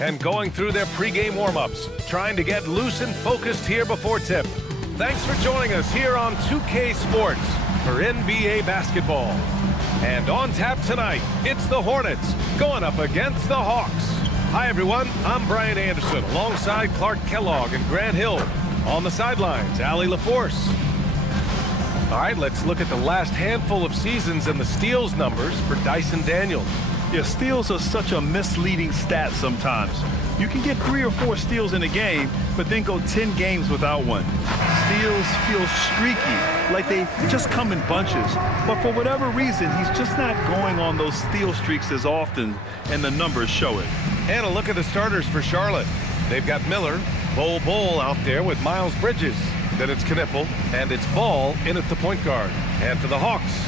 and going through their pregame warm-ups, trying to get loose and focused here before tip. Thanks for joining us here on 2K Sports for NBA basketball. And on tap tonight, it's the Hornets going up against the Hawks. Hi, everyone. I'm Brian Anderson alongside Clark Kellogg and Grant Hill. On the sidelines, Allie LaForce. All right, let's look at the last handful of seasons and the steals numbers for Dyson Daniels. Yeah, steals are such a misleading stat sometimes. You can get 3 or 4 steals in a game, but then go 10 games without one. Steals feel streaky, like they just come in bunches. But for whatever reason, he's just not going on those steal streaks as often, and the numbers show it. And a look at the starters for Charlotte. They've got Miller, Bol out there with Miles Bridges. Then it's Knipple, and it's Ball in at the point guard. And for the Hawks,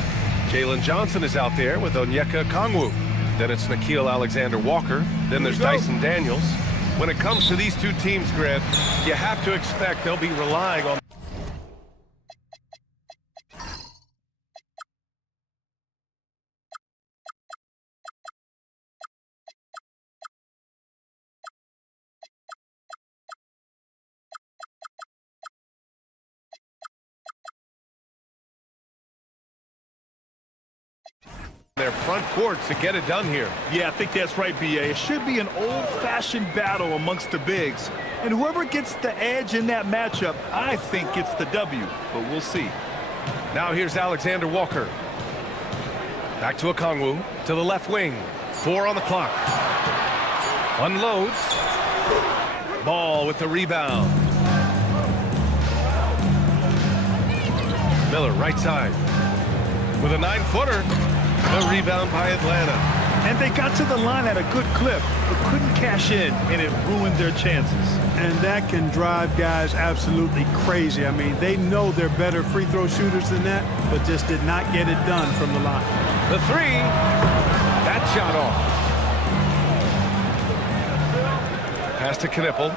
Jalen Johnson is out there with Onyeka Okongwu. Then it's Nickeil Alexander-Walker. Then there's Dyson Daniels. When it comes to these two teams, Grant, you have to expect they'll be relying on their front court to get it done here. Yeah, I think that's right, B.A. It should be an old-fashioned battle amongst the bigs. And whoever gets the edge in that matchup, I think gets the W. But we'll see. Now here's Alexander Walker. Back to Okongwu, to the left wing. 4 on the clock. Unloads. Ball with the rebound. Miller, right side. With a 9-footer. The rebound by Atlanta. And they got to the line at a good clip, but couldn't cash in, and it ruined their chances. And that can drive guys absolutely crazy. I mean, they know they're better free throw shooters than that, but just did not get it done from the line. The 3. That shot off. Pass to Knipple.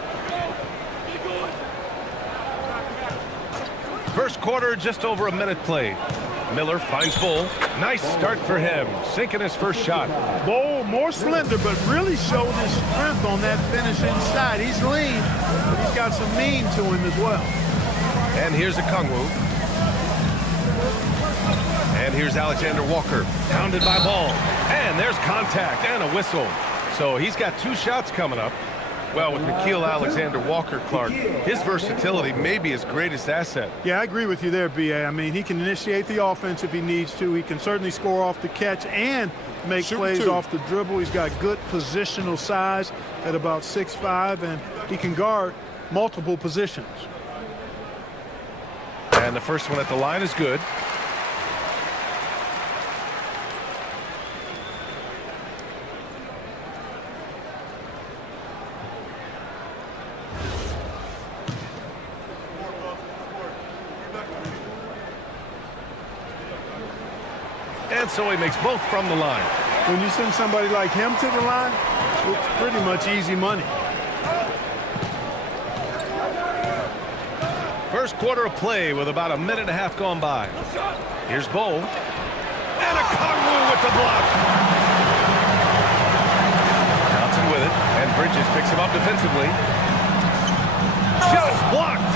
First quarter, just over a minute played. Miller finds Bol. Nice start for him, sinking his first shot. Bol, more slender, but really showed his strength on that finish inside. He's lean, but he's got some mean to him as well. And here's Okongwu. And here's Alexander Walker, pounded by Ball. And there's contact and a whistle. So he's got 2 shots coming up. Well, with Nickeil Alexander-Walker, Clark, his versatility may be his greatest asset. Yeah, I agree with you there, B.A. I mean, he can initiate the offense if he needs to. He can certainly score off the catch and make plays off the dribble. He's got good positional size at about 6'5", and he can guard multiple positions. And the first one at the line is good. And so he makes both from the line. When you send somebody like him to the line, it's pretty much easy money. First quarter of play with about a minute and a half gone by. Here's Bol. And Okongwu with the block. Johnson with it. And Bridges picks him up defensively. Shot is blocked.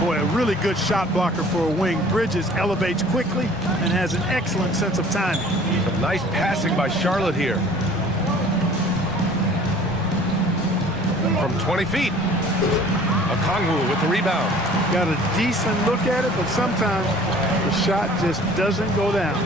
Boy, a really good shot blocker for a wing. Bridges elevates quickly and has an excellent sense of timing. Some nice passing by Charlotte here. From 20 feet. Okongwu with the rebound. Got a decent look at it, but sometimes the shot just doesn't go down.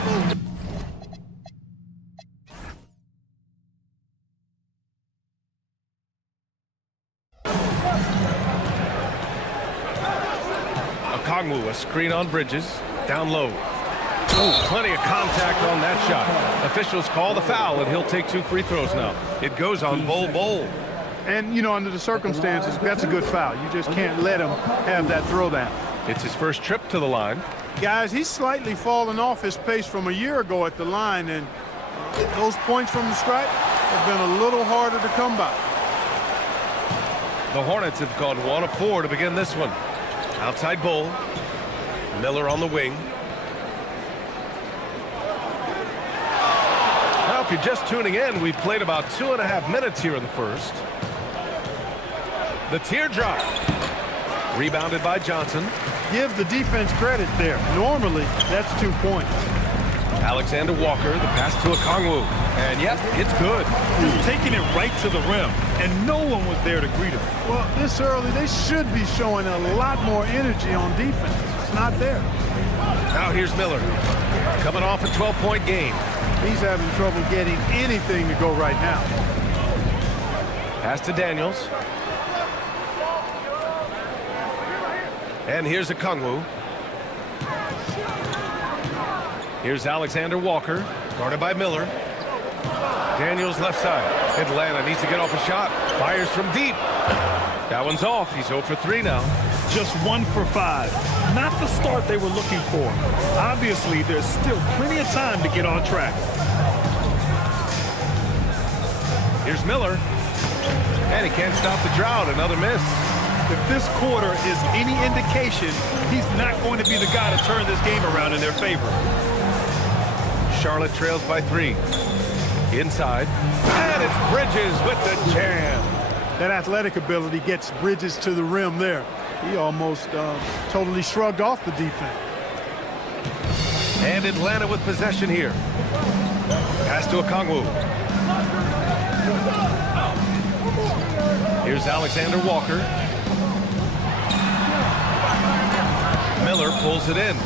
Okongwu, a screen on Bridges. Down low. Oh, plenty of contact on that shot. Officials call the foul, and he'll take 2 free throws now. It goes on Bol. And, you know, under the circumstances, that's a good foul. You just can't let him have that throwdown. It's his first trip to the line. Guys, he's slightly fallen off his pace from a year ago at the line, and those points from the stripe have been a little harder to come by. The Hornets have gone 1 of 4 to begin this one. Outside Bol. Miller on the wing. Now, if you're just tuning in, we've played about 2.5 minutes here in the first. The teardrop. Rebounded by Johnson. Give the defense credit there. Normally, that's 2 points. Alexander Walker, the pass to Okongwu. And yep, it's good. Just taking it right to the rim, and no one was there to greet him. Well, this early, they should be showing a lot more energy on defense. It's not there. Now here's Miller. Coming off a 12-point game. He's having trouble getting anything to go right now. Pass to Daniels. And here's Okongwu. Here's Alexander Walker, guarded by Miller. Daniels left side. Atlanta needs to get off a shot. Fires from deep. That one's off. He's 0 for 3 now. Just 1 for 5. Not the start they were looking for. Obviously, there's still plenty of time to get on track. Here's Miller. And he can't stop the drought. Another miss. If this quarter is any indication, he's not going to be the guy to turn this game around in their favor. Charlotte trails by 3. Inside. And it's Bridges with the jam. That athletic ability gets Bridges to the rim there. He almost totally shrugged off the defense. And Atlanta with possession here. Pass to Okongwu. Here's Alexander Walker. Miller pulls it in.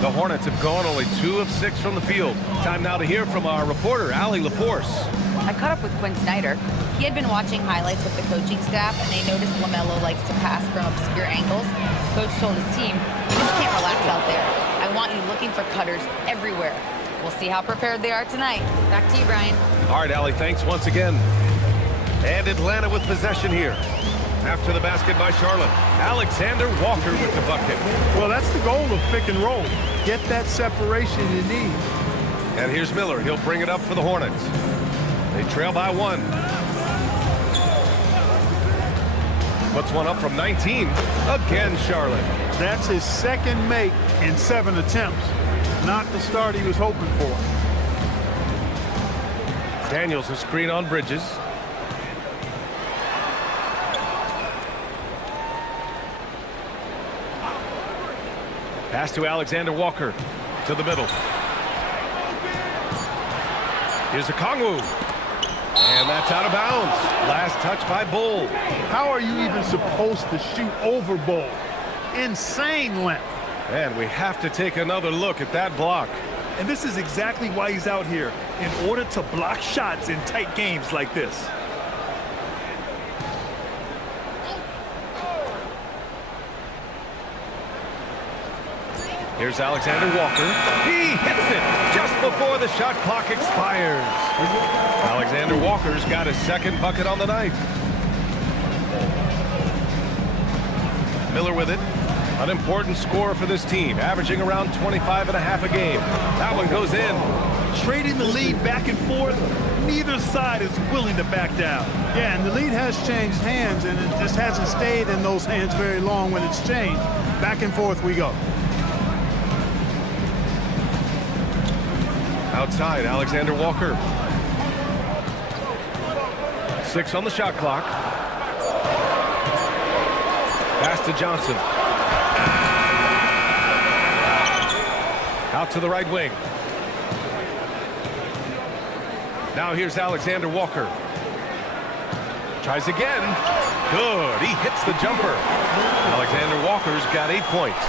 The Hornets have gone only 2 of 6 from the field. Time now to hear from our reporter, Allie LaForce. I caught up with Quinn Snyder. He had been watching highlights with the coaching staff, and they noticed LaMelo likes to pass from obscure angles. Coach told his team, "You just can't relax out there. I want you looking for cutters everywhere." We'll see how prepared they are tonight. Back to you, Brian. All right, Allie, thanks once again. And Atlanta with possession here. After the basket by Charlotte, Alexander Walker with the bucket. Well, that's the goal of pick and roll. Get that separation you need. And here's Miller. He'll bring it up for the Hornets. They trail by 1. Puts one up from 19. Again, Charlotte. That's his second make in 7 attempts. Not the start he was hoping for. Daniels a screen on Bridges. Pass to Alexander Walker. To the middle. Here's Okongwu. And that's out of bounds. Last touch by Bull. How are you even supposed to shoot over Bull? Insane length. And we have to take another look at that block. And this is exactly why he's out here, in order to block shots in tight games like this. Here's Alexander Walker. He hits it just before the shot clock expires. Alexander Walker's got his second bucket on the night. Miller with it. An important score for this team, averaging around 25.5 a game. That one goes in. Trading the lead back and forth, neither side is willing to back down. Yeah, and the lead has changed hands, and it just hasn't stayed in those hands very long when it's changed. Back and forth we go. Outside, Alexander Walker. 6 on the shot clock. Pass to Johnson. Out to the right wing. Now here's Alexander Walker. Tries again. Good. He hits the jumper. Alexander Walker's got 8 points.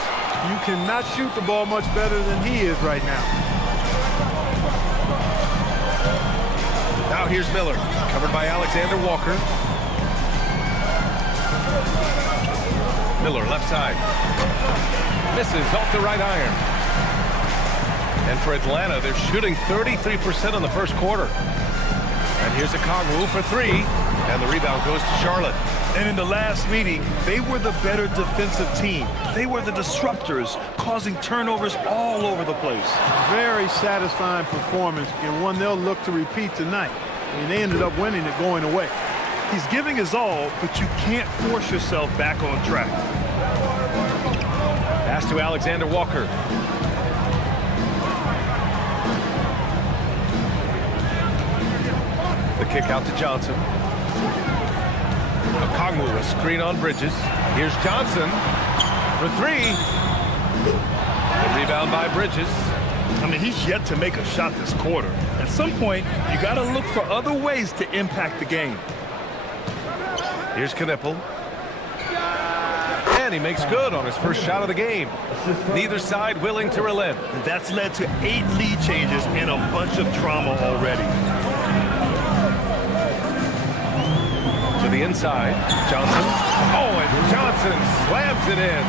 You cannot shoot the ball much better than he is right now. Now here's Miller, covered by Alexander Walker. Miller left side. Misses off the right iron. And for Atlanta, they're shooting 33% in the first quarter. And here's Okongwu for 3. And the rebound goes to Charlotte. And in the last meeting, they were the better defensive team. They were the disruptors, causing turnovers all over the place. Very satisfying performance, and one they'll look to repeat tonight. I mean, they ended up winning it going away. He's giving his all, but you can't force yourself back on track. Pass to Alexander Walker. The kick out to Johnson. Okongwu, a screen on Bridges. Here's Johnson for three. The rebound by Bridges. I mean, he's yet to make a shot this quarter. At some point, you got to look for other ways to impact the game. Here's Knipple. And he makes good on his first shot of the game. Neither side willing to relent. And that's led to 8 lead changes and a bunch of drama already. To the inside, Johnson. Oh, and Johnson slams it in.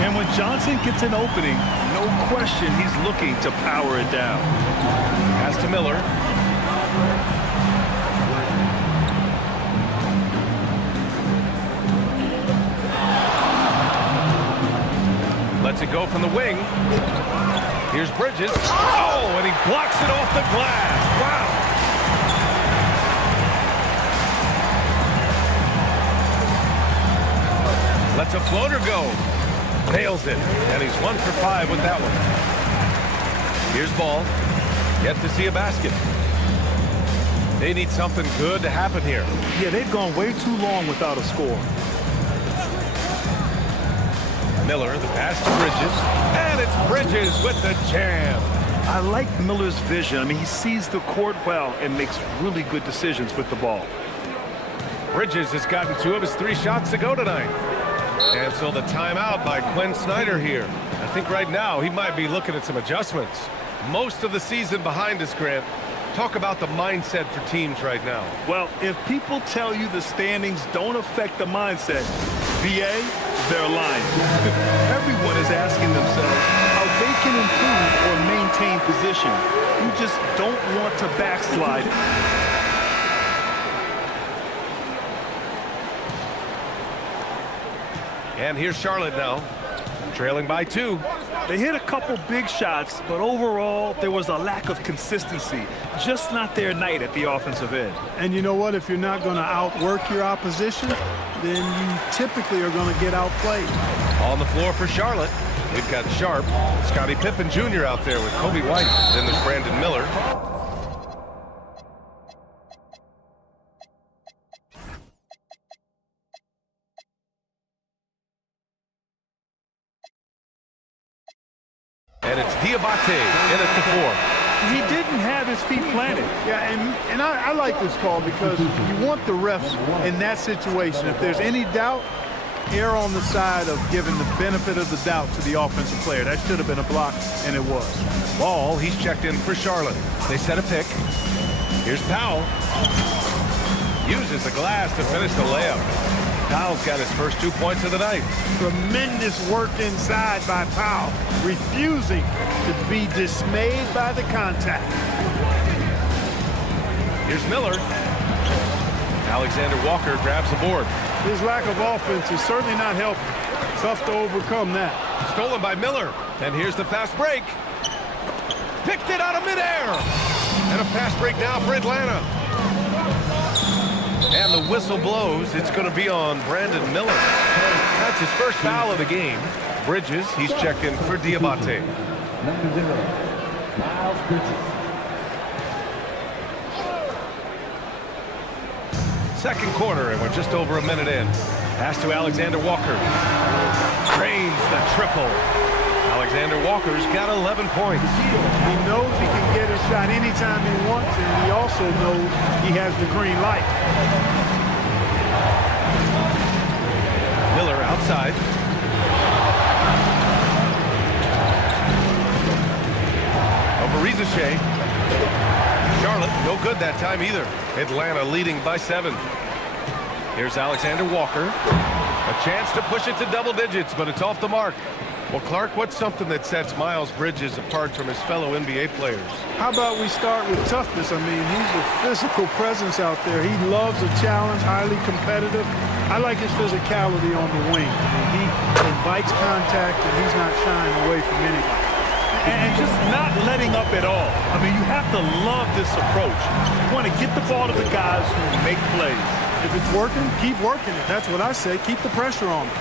And when Johnson gets an opening, no question he's looking to power it down. Pass to Miller. Lets it go from the wing. Here's Bridges. Oh, and he blocks it off the glass. Wow. Lets a floater go. Nails it. And he's 1 for 5 with that one. Here's Ball. Yet to see a basket. They need something good to happen here. Yeah, they've gone way too long without a score. Miller, the pass to Bridges. And it's Bridges with the jam. I like Miller's vision. I mean, he sees the court well and makes really good decisions with the ball. Bridges has gotten 2 of his 3 shots to go tonight. And so the timeout by Quinn Snyder here. I think right now he might be looking at some adjustments. Most of the season behind us, Grant. Talk about the mindset for teams right now. Well, if people tell you the standings don't affect the mindset, BA, they're lying. Everyone is asking themselves how they can improve or maintain position. You just don't want to backslide. And here's Charlotte now, trailing by 2. They hit a couple big shots, but overall, there was a lack of consistency. Just not their night at the offensive end. And you know what? If you're not going to outwork your opposition, then you typically are going to get outplayed. On the floor for Charlotte, we've got Sharp, Scottie Pippen Jr. out there with Kobe White. Then there's Brandon Miller. And it's Diabate in at the 4. He didn't have his feet planted. Yeah, and I like this call because you want the refs in that situation. If there's any doubt, err on the side of giving the benefit of the doubt to the offensive player. That should have been a block, and it was. Ball, he's checked in for Charlotte. They set a pick. Here's Powell. Uses the glass to finish the layup. Powell's got his first 2 points of the night. Tremendous work inside by Powell, refusing to be dismayed by the contact. Here's Miller. Alexander Walker grabs the board. His lack of offense is certainly not helping. Tough to overcome that. Stolen by Miller. And here's the fast break. Picked it out of midair. And a fast break now for Atlanta. And the whistle blows. It's going to be on Brandon Miller. That's his first foul of the game. Bridges, he's checked in for Diabate. Number 0, Miles Bridges. Second quarter, and we're just over a minute in. Pass to Alexander Walker. Drains the triple. Alexander Walker's got 11 points. He knows he can get a shot anytime he wants, and he also knows he has the green light. Miller outside. Over Rizachet. Charlotte, no good that time either. Atlanta leading by 7. Here's Alexander Walker. A chance to push it to double digits, but it's off the mark. Well, Clark, what's something that sets Miles Bridges apart from his fellow NBA players? How about we start with toughness? I mean, he's a physical presence out there. He loves a challenge, highly competitive. I like his physicality on the wing. I mean, he invites contact, and he's not shying away from anybody. And just not letting up at all. I mean, you have to love this approach. You want to get the ball to the guys who make plays. If it's working, keep working it. That's what I say. Keep the pressure on him.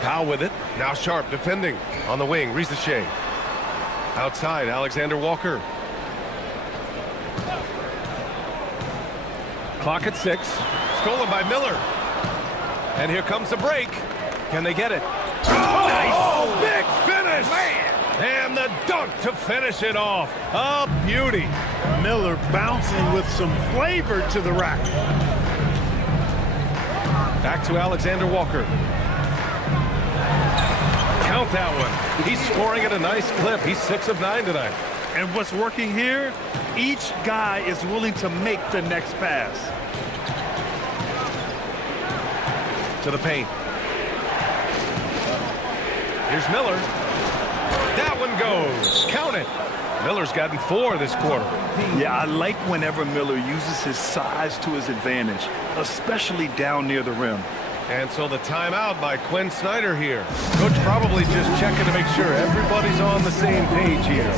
Powell with it. Now Sharp defending on the wing. Rizachet. Outside, Alexander Walker. Clock at 6. Stolen by Miller. And here comes the break. Can they get it? Oh, nice. Big finish. Man. And the dunk to finish it off. A beauty. Miller bouncing with some flavor to the rack. Back to Alexander Walker. Count that one. He's scoring at a nice clip. He's 6 of 9 tonight. And what's working here, each guy is willing to make the next pass. To the paint. Here's Miller. That one goes. Count it. Miller's gotten 4 this quarter. Yeah, I like whenever Miller uses his size to his advantage, especially down near the rim. And so the timeout by Quinn Snyder here. Coach probably just checking to make sure everybody's on the same page here.